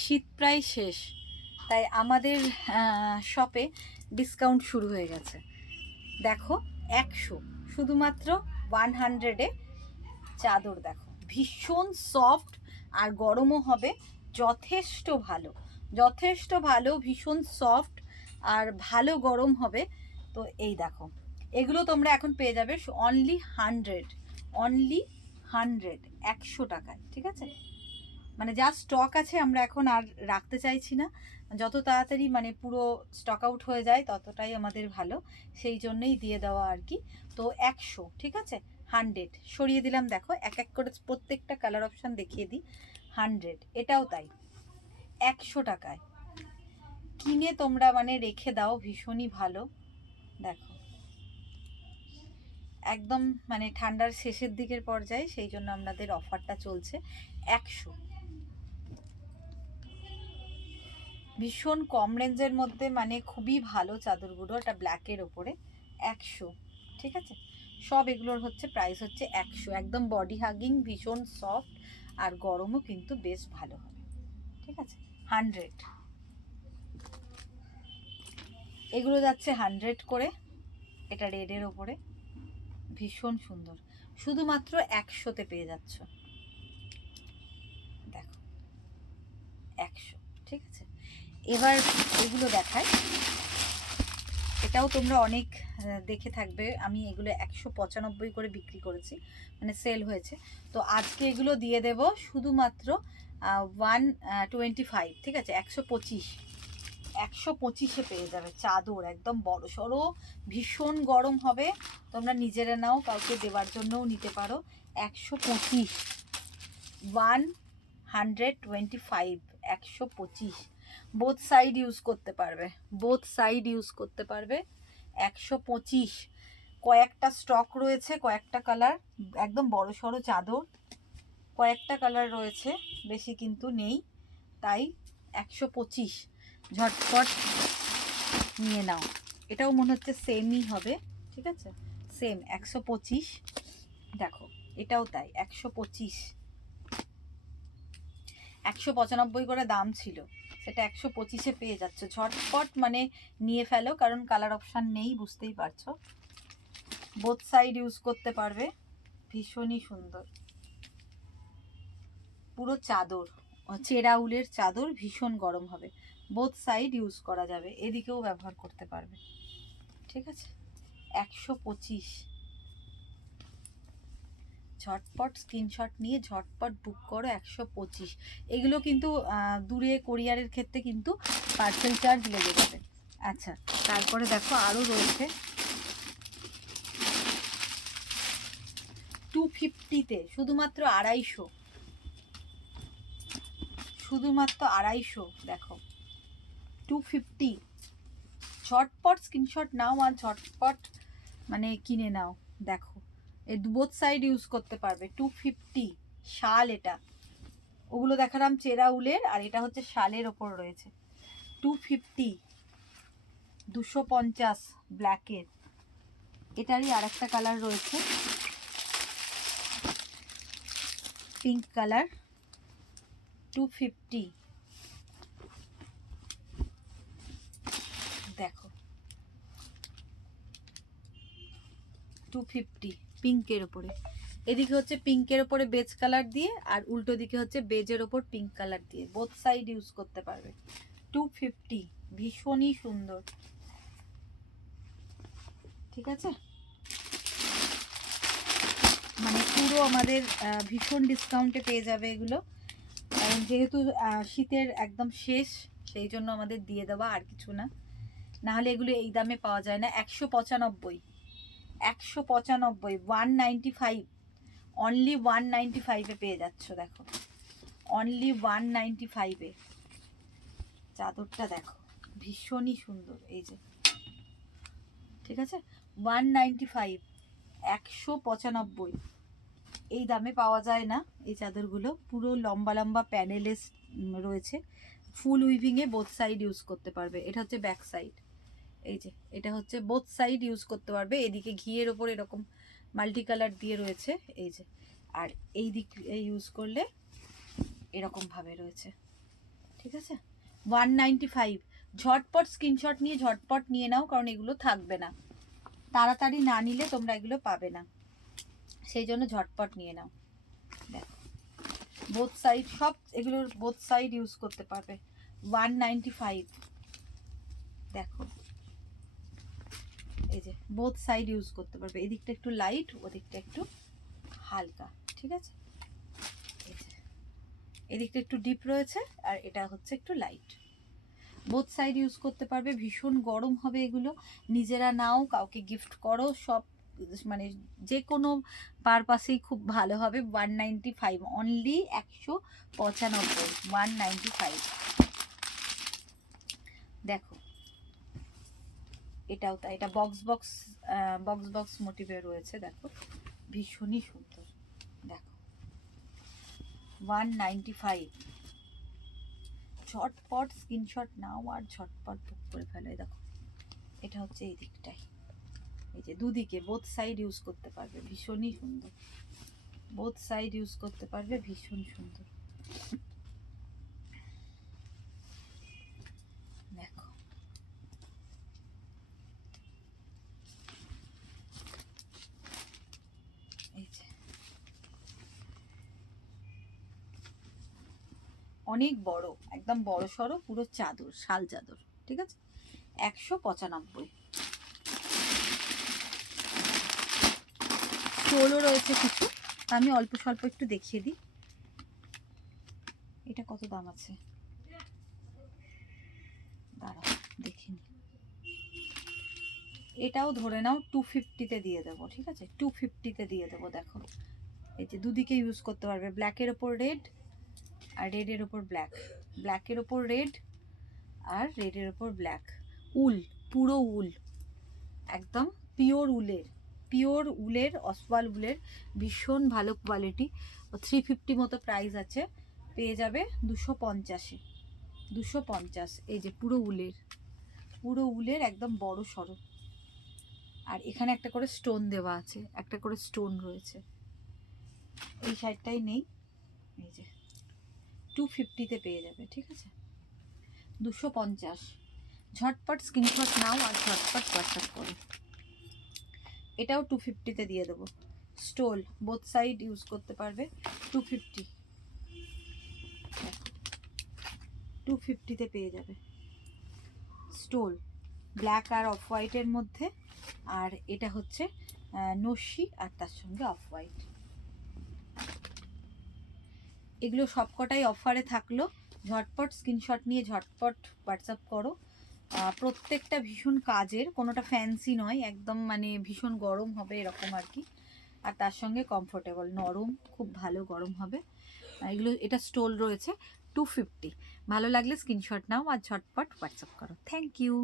শীত প্রায় শেষ, তাই আমাদের শপে ডিসকাউন্ট শুরু হয়ে গেছে। দেখো 100, শুধুমাত্র 100-এ চাদর। দেখো ভীষণ সফট আর গরমও হবে, যথেষ্ট ভালো, যথেষ্ট ভালো, ভীষণ সফট আর ভালো গরম হবে। তো এই দেখো, এগুলো তোমরা এখন পেয়ে যাবে অনলি 100, অনলি 100, 100 টাকায়। ঠিক আছে, মানে যা স্টক আছে আমরা এখন আর রাখতে চাইছি না, যত তাড়াতাড়ি মানে পুরো স্টক আউট হয়ে যায় ততটাই আমাদের ভালো, সেই জন্যই দিয়ে দেওয়া আর কি। তো 100, ঠিক আছে, 100 সরিয়ে দিলাম। দেখো এক এক করে প্রত্যেকটা কালার অপশান দেখিয়ে দিই। 100, এটাও তাই, 100 টাকায় কিনে তোমরা মানে রেখে দাও, ভীষণই ভালো। দেখো একদম মানে ঠান্ডার শেষের দিকের পর্যায়ে, সেই জন্য আমাদের অফারটা চলছে 100। ভীষণ কম রেঞ্জের মধ্যে, মানে খুবই ভালো চাদরগুলো। এটা ব্ল্যাকের ওপরে 100, ঠিক আছে। সব এগুলোর হচ্ছে প্রাইস হচ্ছে 100, একদম বডি হাগিং, ভীষণ সফট আর গরমও কিন্তু বেশ ভালো হবে। ঠিক আছে, 100, এগুলো যাচ্ছে 100 করে। এটা রেডের ওপরে ভীষণ সুন্দর, শুধুমাত্র 100-তে পেয়ে যাচ্ছ। দেখো 100, ঠিক আছে। এবার এগুলো দেখাই, এটাও তোমরা অনেক দেখে থাকবে। আমি এগুলো 195 করে বিক্রি করেছি, মানে সেল হয়েছে। তো আজকে এগুলো দিয়ে দেব শুধুমাত্র 125, ঠিক আছে, 125, 125-এ পেয়ে যাবে চাদর, একদম বড় সড়ো, ভীষণ গরম হবে। তোমরা নিজেরা নাও, কাউকে দেওয়ার জন্যও নিতে পারো। 125, 125, 125, বোথ সাইড ইউজ করতে পারবে, বোথ সাইড ইউজ করতে পারবে। 125, কয়েকটা স্টক রয়েছে, কয়েকটা কালার, একদম বড় সড়ো চাদর, কয়েকটা কালার রয়েছে, বেশি কিন্তু নেই, তাই 125, ঝটপট নিয়ে নাও। এটাও মনে হচ্ছে সেমই হবে, ঠিক আছে, সেম 125। দেখো এটাও তাই 125, 195 করে দাম ছিল, সেটা 125-এ পেয়ে যাচ্ছ। ঝটপট মানে নিয়ে ফেলো, কারণ কালার অপশান নেই, বুঝতেই পারছো। বোথ সাইড ইউজ করতে পারবে, ভীষণই সুন্দর, পুরো চাদর, চেরা উলের চাদর, ভীষণ গরম হবে, বোথ সাইড ইউজ করা যাবে, এদিকেও ব্যবহার করতে পারবে। ঠিক আছে, 125, ঝটপট স্ক্রিনশট নিয়ে ঝটপট বুক করো। 125, এগুলো কিন্তু দূরে কোরিয়ারের ক্ষেত্রে কিন্তু পার্সেল চার্জ লেগে যাবে। আচ্ছা, তারপরে দেখো আরও রয়েছে 250-তে, শুধুমাত্র 250, শুধুমাত্র 250। দেখো 250, ঝটপট স্ক্রিনশট নাও আর ঝটপট মানে কিনে নাও। দেখো এই বোথ সাইড ইউজ করতে পারবে। 250, শাল, এটা ওগুলো দেখালাম চেরা উলের, আর এটা হচ্ছে শালের ওপর রয়েছে। 250, 250 ব্ল্যাকের। এটারই আর একটা কালার রয়েছে, পিঙ্ক কালার, 250। দেখো 250 পিঙ্কের ওপরে, এদিকে হচ্ছে পিঙ্কের ওপরে বেজ কালার দিয়ে, আর উল্টো দিকে হচ্ছে বেজের ওপর পিঙ্ক কালার দিয়ে, বোথ সাইড ইউজ করতে পারবে। 250, ভীষণই সুন্দর। ঠিক আছে, মানে পুরো আমাদের ভীষণ ডিসকাউন্টে পেয়ে যাবে এগুলো, কারণ যেহেতু শীতের একদম শেষ, সেই জন্য আমাদের দিয়ে দেওয়া, আর কিছু না, নাহলে এগুলো এই দামে পাওয়া যায় না। 195, 195, 195, অনলি 195-এ পেয়ে যাচ্ছ। দেখো অনলি 195-এ চাদরটা, দেখো ভীষণই সুন্দর, এই যে, ঠিক আছে, 195, 195, এই দামে পাওয়া যায় না এই চাদরগুলো। পুরো লম্বা লম্বা প্যানেলে রয়েছে, ফুল উইভিংয়ে, বোথ সাইড ইউজ করতে পারবে। এটা হচ্ছে ব্যাক সাইড, এই যে, এটা হচ্ছে বোথ সাইড ইউজ করতে পারবে। এদিকে ঘিয়ের ওপর এরকম মাল্টি কালার দিয়ে রয়েছে, এই যে, আর এই দিক ইউজ করলে এরকম ভাবে রয়েছে। ঠিক আছে, 195। ঝটপট স্ক্রিনশট নিয়ে ঝটপট নিয়ে নাও, কারণ এগুলো থাকবে না, তাড়াতাড়ি না নিলে তোমরা এগুলো পাবে না, সেই জন্য ঝটপট নিয়ে নাও। দেখো বোথ সাইড, সব এগুলোর বোথ সাইড ইউজ করতে পারবে। 195। দেখো এই যে বোথ সাইড ইউজ করতে পারবে, এদিকটা একটু লাইট, ওদিকটা একটু হালকা, ঠিক আছে। এই যে এদিকটা একটু ডিপ রয়েছে আর এটা হচ্ছে একটু লাইট, বোথ সাইড ইউজ করতে পারবে। ভীষণ গরম হবে এগুলো, নিজেরা নাও, কাউকে গিফট করো, সব মানে যে কোনো পারপাসেই খুব ভালো হবে। 195 অনলি, 195, 195। দেখো এটাও তাই, এটা বক্স বক্স মোটিভে রয়েছে, দেখো ভীষণই সুন্দর। দেখো 195। ঝটপট স্ক্রিনশট নাও আর ঝটপট বুক করে ফেলো। দেখো এটা হচ্ছে এই দিকটাই, এই যে দুদিকে বোথ সাইড ইউজ করতে পারবে, ভীষণই সুন্দর, বোথ সাইড ইউজ করতে পারবে, ভীষণ সুন্দর। দেখো এই যে অনেক বড়, একদম বড় সড়ো পুরো চাদর, শাল চাদর, ঠিক আছে, 195। স্টোলও রয়েছে কিছু, আমি অল্প স্বল্প একটু দেখিয়ে দিই। এটা কত দাম আছে দাঁড়াও দেখিনি, এটাও ধরে নাও 250-তে দিয়ে দেবো, ঠিক আছে, 250-তে দিয়ে দেবো। দেখো এই যে দুদিকে ইউজ করতে পারবে, ব্ল্যাকের ওপর রেড আর রেডের ওপর ব্ল্যাক, ব্ল্যাকের ওপর রেড আর রেডের ওপর ব্ল্যাক। উল, পুরো উল, একদম পিওর উলের, পিওর উলের, অসওয়াল উলের, ভীষণ ভালো কোয়ালিটি। 350 মতো প্রাইস আছে, পেয়ে যাবে 250-এ, 250। এই যে পুরো উলের, পুরো উলের একদম বড় সড়ো, আর এখানে একটা করে স্টোন দেওয়া আছে, একটা করে স্টোন রয়েছে, এই সাইডটাই নেই। এই যে 250-তে পেয়ে যাবে, ঠিক আছে, 250। ঝটপট স্ক্রিনশট নাও আর ঝটপট হোয়াটসঅ্যাপ করো। এটাও 250-তে দিয়ে দেবো, স্টোল বোথ সাইড ইউজ করতে পারবে, 250, 250-তে পেয়ে যাবে। স্টোল ব্ল্যাক আর অফ হোয়াইটের মধ্যে, আর এটা হচ্ছে নস্যি আর তার সঙ্গে অফ হোয়াইট। এগুলো সবকটাই অফারে থাকলো, ঝটপট স্ক্রিনশট নিয়ে ঝটপট হোয়াটসঅ্যাপ করো। প্রত্যেকটা ভীষণ কাজের, কোনোটা ফ্যান্সি নয়, একদম মানে ভীষণ গরম হবে এরকম আর কি, আর তার সঙ্গে কমফোর্টেবল, নরম, খুব ভালো গরম হবে এগুলো। এটা স্টোল রয়েছে, 250। ভালো লাগলে স্ক্রিনশট নাও আর ঝটপট হোয়াটসঅ্যাপ করো। Thank you.